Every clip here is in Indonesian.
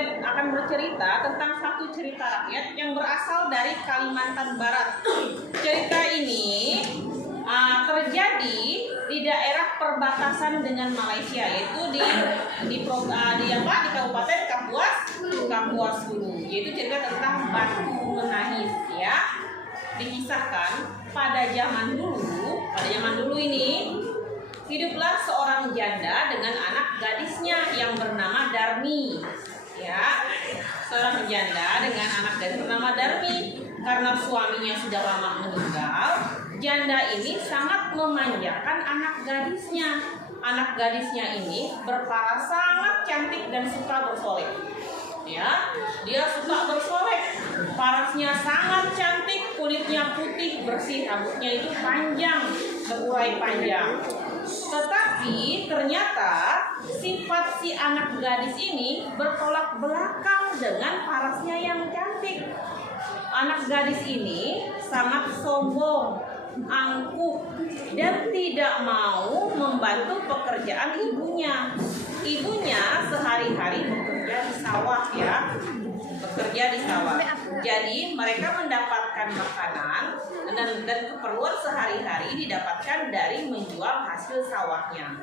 saya akan bercerita tentang satu cerita rakyat yang berasal dari Kalimantan Barat. Cerita ini terjadi di daerah perbatasan dengan Malaysia, yaitu di Kabupaten Kapuas Hulu. Yaitu cerita tentang batu menangis, ya. Dikisahkan pada zaman dulu ini hiduplah seorang janda dengan anak gadisnya yang bernama Darmi, ya. Seorang janda dengan anak gadis bernama Darmi. Karena suaminya sudah lama meninggal, janda ini sangat memanjakan anak gadisnya. Anak gadisnya ini berparas sangat cantik dan suka bersolek. Ya, dia suka bersolek. Parasnya sangat cantik, kulitnya putih bersih, rambutnya itu panjang, berurai panjang. Tetapi ternyata sifat si anak gadis ini bertolak belakang dengan parasnya yang cantik. Anak gadis ini sangat sombong, angkuh, dan tidak mau membantu pekerjaan ibunya. Ibunya sehari-hari bekerja di sawah, ya. Bekerja di sawah. Jadi mereka mendapatkan makanan dan keperluan sehari-hari didapatkan dari menjual hasil sawahnya.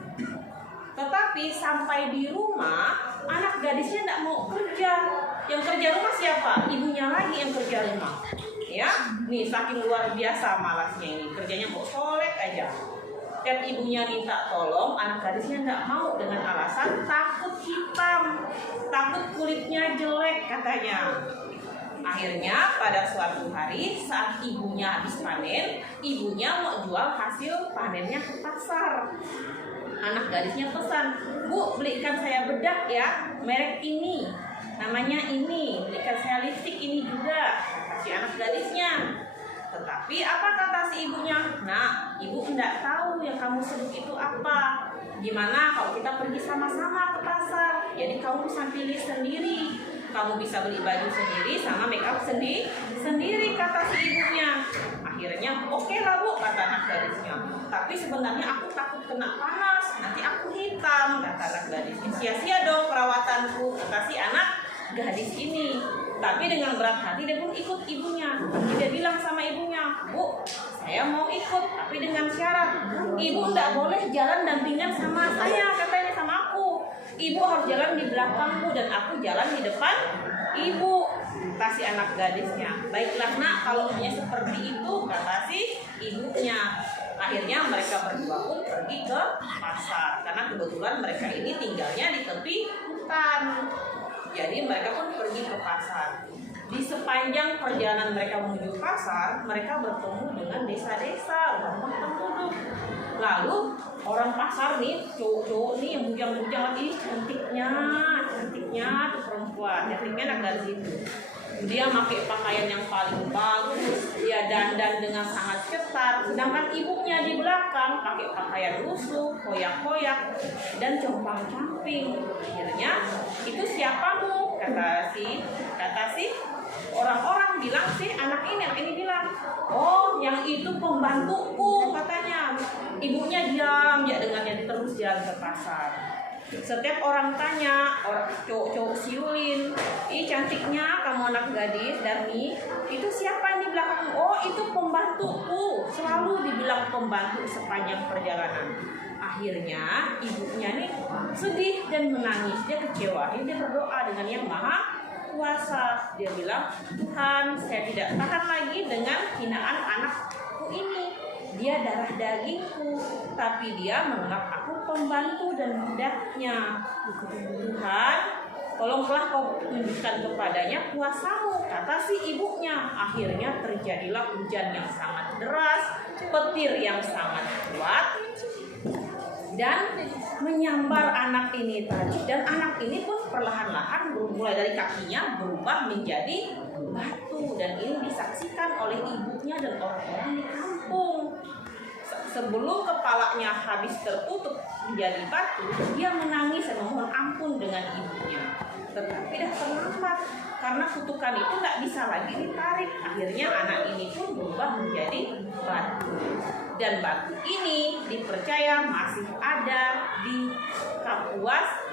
Tetapi sampai di rumah, anak gadisnya tidak mau kerja. Yang kerja rumah siapa? Ibunya lagi yang kerja rumah. Ya, nih saking luar biasa malasnya ini. Kerjanya mau solek aja. Setiap ibunya minta tolong, anak gadisnya tidak mau dengan alasan takut hitam, takut kulitnya jelek katanya. Akhirnya pada suatu hari saat ibunya habis panen, ibunya mau jual hasil panennya ke pasar. Anak gadisnya pesan, "Bu, belikan saya bedak ya, merek ini, namanya ini, belikan saya lipstik ini juga," kata si anak gadisnya. Tetapi apa kata si ibunya? "Nah, ibu enggak tahu yang kamu sebut itu apa. Gimana kalau kita pergi sama-sama ke pasar? Jadi kamu bisa pilih sendiri. Kamu bisa beli baju sendiri sama make up sendiri," kata si ibunya. Akhirnya, "Oke lah Bu," kata anak gadisnya. "Tapi sebenarnya aku takut kena panas, nanti aku hitam," kata anak gadisnya. "Sia-sia dong perawatanku," kata si anak gadis ini. Tapi dengan berat hati dia pun ikut ibunya. Dia bilang sama ibunya, "Bu, saya mau ikut, tapi dengan syarat. Ibu tidak boleh jalan dampingan sama saya," katanya, "sama aku. Ibu harus jalan di belakangku dan aku jalan di depan ibu," kata si anak gadisnya. "Baiklah nak, kalau punya seperti itu," kata si ibunya. Akhirnya mereka berdua pun pergi ke pasar karena kebetulan mereka ini tinggalnya di tepi hutan. Jadi mereka pun pergi ke pasar. Di sepanjang perjalanan mereka menuju pasar, mereka bertemu dengan desa-desa, rumah penduduk. Lalu orang pasar nih, cowok-cowok nih yang bujang-bujang lagi, cantiknya tuh perempuan, cantiknya anak gadis itu. Dia pakai pakaian yang paling bagus, dia dandan dengan sangat ketat, sedangkan ibunya di belakang pakai pakaian lusuh, koyak-koyak, dan compang-camping. Akhirnya, "Itu siapamu?" kata si orang-orang bilang sih anak ini bilang, "Oh, yang itu pembantuku," katanya. Ibunya diam ya dengannya, terus jalan ke pasar. Setiap orang tanya, orang cowok-cowok siulin, "Ih, cantiknya kamu anak gadis Darmi, itu siapa di belakang?" "Oh, itu pembantuku," selalu dibilang pembantu sepanjang perjalanan. Akhirnya ibunya nih sedih dan menangis, dia kecewa, dia berdoa dengan Yang Maha Kuasa. Dia bilang, "Tuhan, saya tidak tahan lagi dengan hinaan anakku ini. Dia darah dagingku, tapi dia menganggap aku pembantu dan budaknya. Tuhan, tolonglah kau tunjukkan kepadanya kuasamu," kata si ibunya. Akhirnya terjadilah hujan yang sangat deras, petir yang sangat kuat, dan menyambar anak ini tadi. Dan anak ini pun perlahan-lahan mulai dari kakinya berubah menjadi batu. Dan ini disaksikan oleh ibunya dan orang-orang di kampung. Sebelum kepalanya habis tertutup menjadi batu, dia menangis dan memohon ampun dengan ibunya. Tetapi dah terlambat, karena kutukan itu tidak bisa lagi ditarik. Akhirnya anak ini pun berubah menjadi batu. Dan batu ini dipercaya masih ada di Kapuas